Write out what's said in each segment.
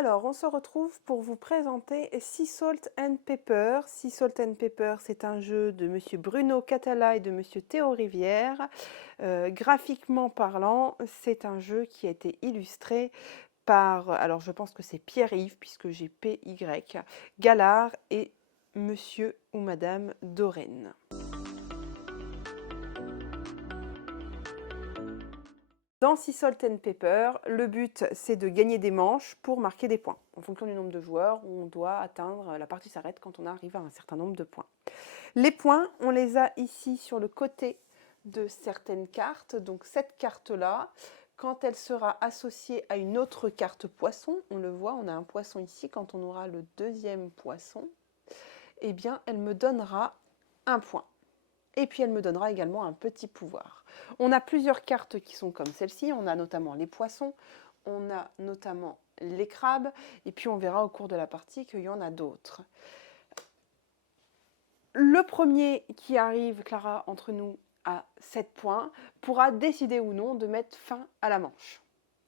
Alors, on se retrouve pour vous présenter Sea Salt and Pepper. Sea Salt and Pepper, c'est un jeu de Monsieur Bruno Catala et de Monsieur Théo Rivière. Graphiquement parlant, c'est un jeu qui a été illustré par, alors je pense que c'est Pierre-Yves, puisque j'ai PY, Gallard et Monsieur ou Madame Dorène. Dans Sea Salt and Pepper, le but c'est de gagner des manches pour marquer des points. En fonction du nombre de joueurs, on doit atteindre, la partie s'arrête quand on arrive à un certain nombre de points. Les points, on les a ici sur le côté de certaines cartes. Donc cette carte-là, quand elle sera associée à une autre carte poisson, on le voit, on a un poisson ici, quand on aura le deuxième poisson, eh bien elle me donnera un point. Et puis elle me donnera également un petit pouvoir. On a plusieurs cartes qui sont comme celle-ci, on a notamment les poissons, on a notamment les crabes, et puis on verra au cours de la partie qu'il y en a d'autres. Le premier qui arrive, Clara, entre nous à 7 points, pourra décider ou non de mettre fin à la manche.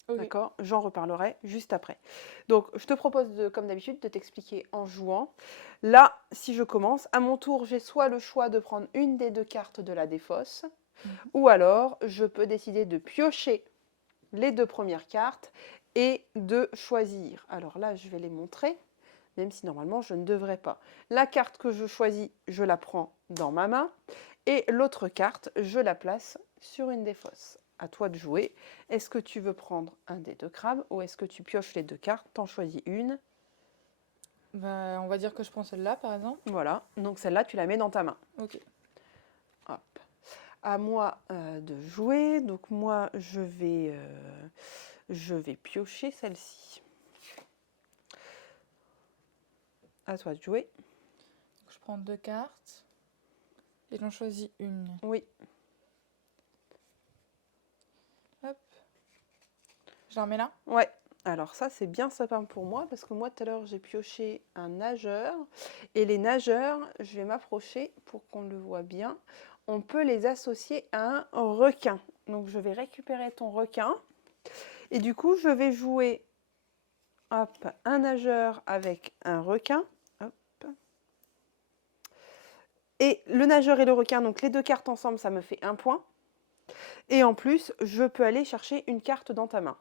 Okay. D'accord, j'en reparlerai juste après. Donc, je te propose, comme d'habitude, de t'expliquer en jouant. Là, si je commence, à mon tour, j'ai soit le choix de prendre une des deux cartes de la défausse, ou alors je peux décider de piocher les deux premières cartes et de choisir. Alors là, je vais les montrer, même si normalement, je ne devrais pas. La carte que je choisis, je la prends dans ma main, et l'autre carte, je la place sur une défausse. À toi de jouer. Est-ce que tu veux prendre un des deux crabes ou est-ce que tu pioches les deux cartes, t'en choisis une? On va dire que je prends celle-là, par exemple. Voilà, donc celle-là, tu la mets dans ta main. Ok. Hop. À moi de jouer. Donc moi, je vais piocher celle-ci. À toi de jouer. Donc, je prends deux cartes et j'en choisis une. Oui. Hop. Je la remets là? Ouais. Alors ça, c'est bien sympa pour moi parce que moi, tout à l'heure, j'ai pioché un nageur. Et les nageurs, je vais m'approcher pour qu'on le voit bien. On peut les associer à un requin. Donc, je vais récupérer ton requin. Et du coup, je vais jouer hop, un nageur avec un requin. Hop. Et le nageur et le requin, donc les deux cartes ensemble, ça me fait un point. Et en plus, je peux aller chercher une carte dans ta main.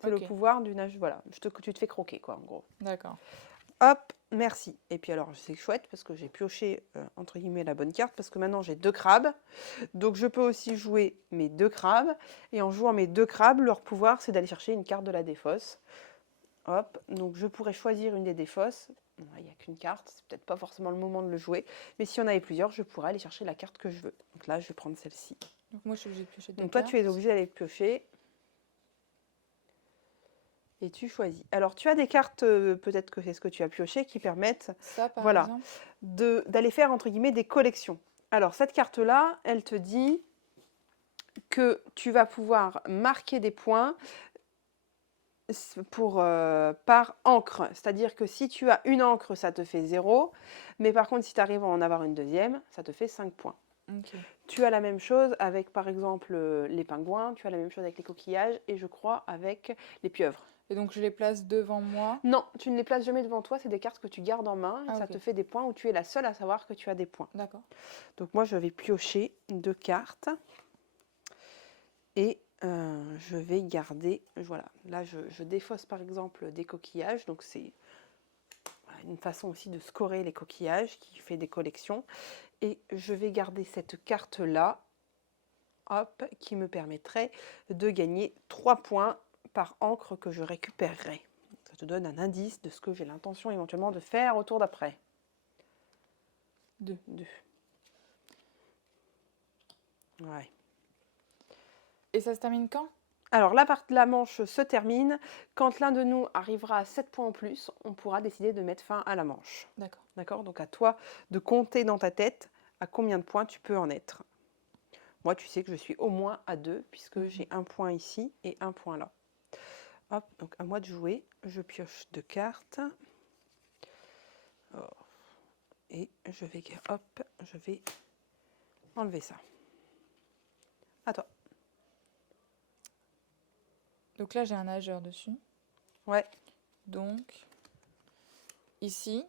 C'est le pouvoir du nage. Voilà, tu te fais croquer, quoi, en gros. D'accord. Hop, merci. Et puis alors, c'est chouette parce que j'ai pioché, entre guillemets, la bonne carte parce que maintenant, j'ai deux crabes. Donc, je peux aussi jouer mes deux crabes. Et en jouant mes deux crabes, leur pouvoir, c'est d'aller chercher une carte de la défausse. Hop, donc je pourrais choisir une des défausses. Il n'y a qu'une carte, c'est peut-être pas forcément le moment de le jouer. Mais si on avait plusieurs, je pourrais aller chercher la carte que je veux. Donc là, je vais prendre celle-ci. Donc moi, je suis obligée de piocher deux Donc cartes. toi, tu es obligé d'aller piocher. Et tu choisis. Alors, tu as des cartes, peut-être que c'est ce que tu as pioché, qui permettent ça, par exemple, d'aller faire, entre guillemets, des collections. Alors, cette carte-là, elle te dit que tu vas pouvoir marquer des points par encre. C'est-à-dire que si tu as une encre, ça te fait 0. Mais par contre, si tu arrives à en avoir une deuxième, ça te fait 5 points. Okay. Tu as la même chose avec, par exemple, les pingouins. Tu as la même chose avec les coquillages. Et je crois avec les pieuvres. Et donc, je les place devant moi? Non, tu ne les places jamais devant toi. C'est des cartes que tu gardes en main. Et ça te fait des points où tu es la seule à savoir que tu as des points. D'accord. Donc moi, je vais piocher deux cartes. Et je vais garder, voilà, là je défausse par exemple des coquillages, donc c'est une façon aussi de scorer les coquillages qui fait des collections. Et je vais garder cette carte-là, hop, qui me permettrait de gagner 3 points par encre que je récupérerai. Ça te donne un indice de ce que j'ai l'intention éventuellement de faire au tour d'après. 2. Ouais. Et ça se termine quand? Alors, la manche se termine. Quand l'un de nous arrivera à 7 points en plus, on pourra décider de mettre fin à la manche. D'accord. D'accord? Donc, à toi de compter dans ta tête à combien de points tu peux en être. Moi, tu sais que je suis au moins à 2, puisque j'ai un point ici et un point là. Hop, donc à moi de jouer. Je pioche 2 cartes. Oh. Et je vais enlever ça. À toi. Donc là, j'ai un nageur dessus. Ouais. Donc, ici,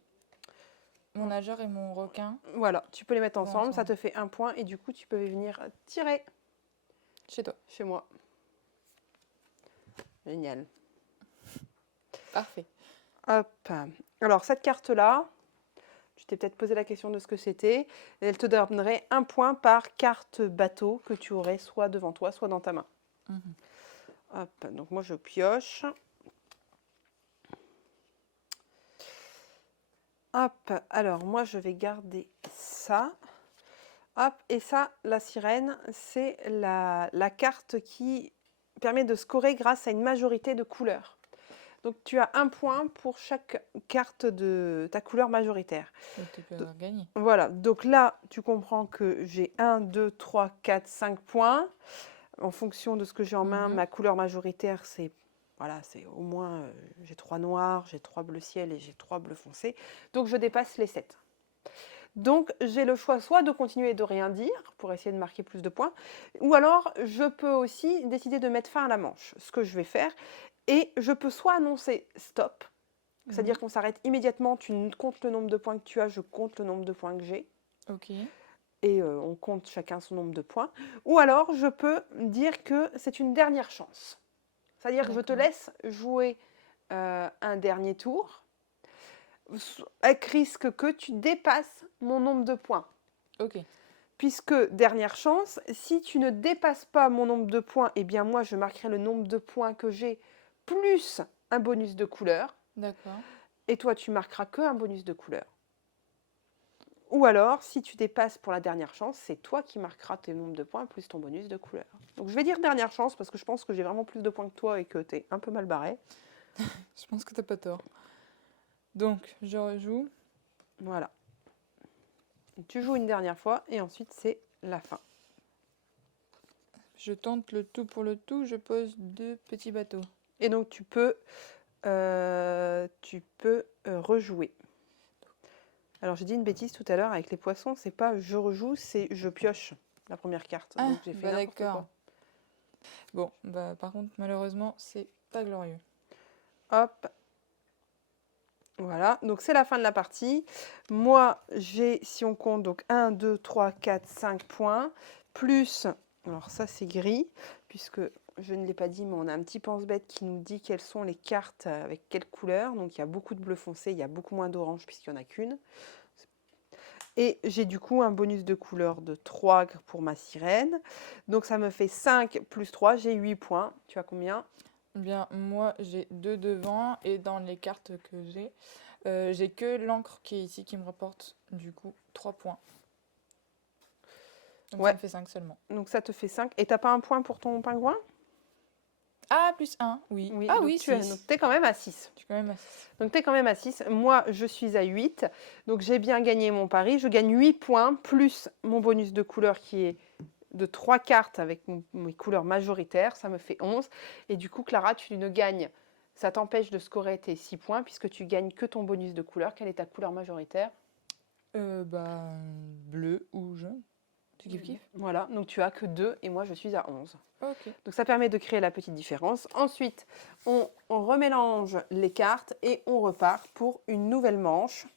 mon nageur et mon requin Voilà, tu peux les mettre vont ensemble, ça te fait un point et du coup, tu peux venir tirer chez toi. chez moi. Génial. Parfait. Hop. Alors, cette carte-là, tu t'es peut-être posé la question de ce que c'était. Elle te donnerait un point par carte bateau que tu aurais soit devant toi, soit dans ta main. Hop, donc moi, je pioche. Hop, alors moi, je vais garder ça. Hop, et ça, la sirène, c'est la carte qui permet de scorer grâce à une majorité de couleurs. Donc tu as un point pour chaque carte de ta couleur majoritaire. Donc, tu peux avoir gagné. Voilà, donc là, tu comprends que j'ai 1, 2, 3, 4, 5 points. En fonction de ce que j'ai en main, ma couleur majoritaire, c'est voilà, c'est au moins, j'ai 3 noirs, j'ai 3 bleu ciel et j'ai 3 bleu foncé. Donc je dépasse les 7. Donc j'ai le choix soit de continuer de rien dire pour essayer de marquer plus de points, ou alors je peux aussi décider de mettre fin à la manche, ce que je vais faire. Et je peux soit annoncer stop, c'est-à-dire qu'on s'arrête immédiatement, tu comptes le nombre de points que tu as, je compte le nombre de points que j'ai. Ok. Et on compte chacun son nombre de points. Ou alors je peux dire que c'est une dernière chance. C'est-à-dire que je te D'accord. laisse jouer un dernier tour, avec risque que tu dépasses mon nombre de points. Ok. Puisque, dernière chance, si tu ne dépasses pas mon nombre de points, eh bien moi je marquerai le nombre de points que j'ai plus un bonus de couleur. D'accord. Et toi tu marqueras que un bonus de couleur. Ou alors, si tu dépasses pour la dernière chance, c'est toi qui marqueras tes nombres de points plus ton bonus de couleur. Donc je vais dire dernière chance parce que je pense que j'ai vraiment plus de points que toi et que tu es un peu mal barré. Je pense que t'as pas tort. Donc, je rejoue. Voilà. Tu joues une dernière fois et ensuite c'est la fin. Je tente le tout pour le tout. Je pose 2 petits bateaux. Et donc tu peux rejouer. Alors j'ai dit une bêtise tout à l'heure avec les poissons, c'est pas je rejoue, c'est je pioche la première carte. Ah, Donc j'ai fait bah n'importe d'accord. quoi. Bon, bah par contre, malheureusement, c'est pas glorieux. Hop. Voilà, donc c'est la fin de la partie. Moi, j'ai, si on compte, donc 1, 2, 3, 4, 5 points, plus, alors ça c'est gris, puisque je ne l'ai pas dit, mais on a un petit pense-bête qui nous dit quelles sont les cartes avec quelle couleur. Donc il y a beaucoup de bleu foncé, il y a beaucoup moins d'orange puisqu'il n'y en a qu'une. Et j'ai du coup un bonus de couleur de 3 pour ma sirène. Donc ça me fait 5 plus 3, j'ai 8 points. Tu as combien? Eh bien, moi, j'ai 2 devant et dans les cartes que j'ai que l'encre qui est ici qui me rapporte du coup 3 points. Donc Ouais. ça me fait 5 seulement. Donc ça te fait 5. Et t'as pas un point pour ton pingouin? Ah, plus 1, oui. Oui, Ah donc oui, tu es 6. quand même à 6. Je suis quand même à 6. Donc tu es quand même à 6. Moi, je suis à 8. Donc j'ai bien gagné mon pari. Je gagne 8 points plus mon bonus de couleur qui est de 3 cartes avec mes couleurs majoritaires. Ça me fait 11. Et du coup, Clara, tu ne gagnes. Ça t'empêche de scorer tes 6 points puisque tu gagnes que ton bonus de couleur. Quelle est ta couleur majoritaire? Bleu ou jaune. Tu kiffes? Voilà, donc tu as que 2 et moi je suis à 11. Ok. Donc ça permet de créer la petite différence. Ensuite, on remélange les cartes et on repart pour une nouvelle manche.